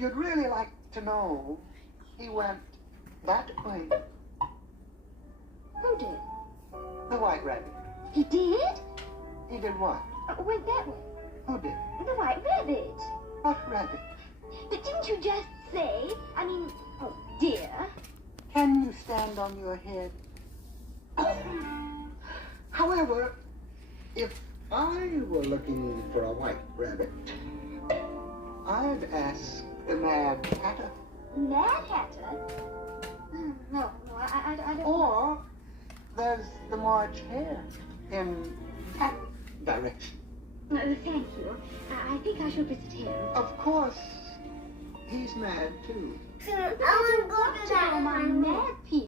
you'd really like to know, he went that way. Who did? The white rabbit. He did? He did what? Went that way. Who did? The white rabbit. What rabbit? But didn't you just say, oh dear. Can you stand on your head? However, if I were looking for a white rabbit, I'd ask the Mad Hatter. Mad Hatter? No, I don't. Or there's the March Hare in that direction. Thank you. I think I shall visit him. Of course, he's mad too. I want to go to that. My mad people.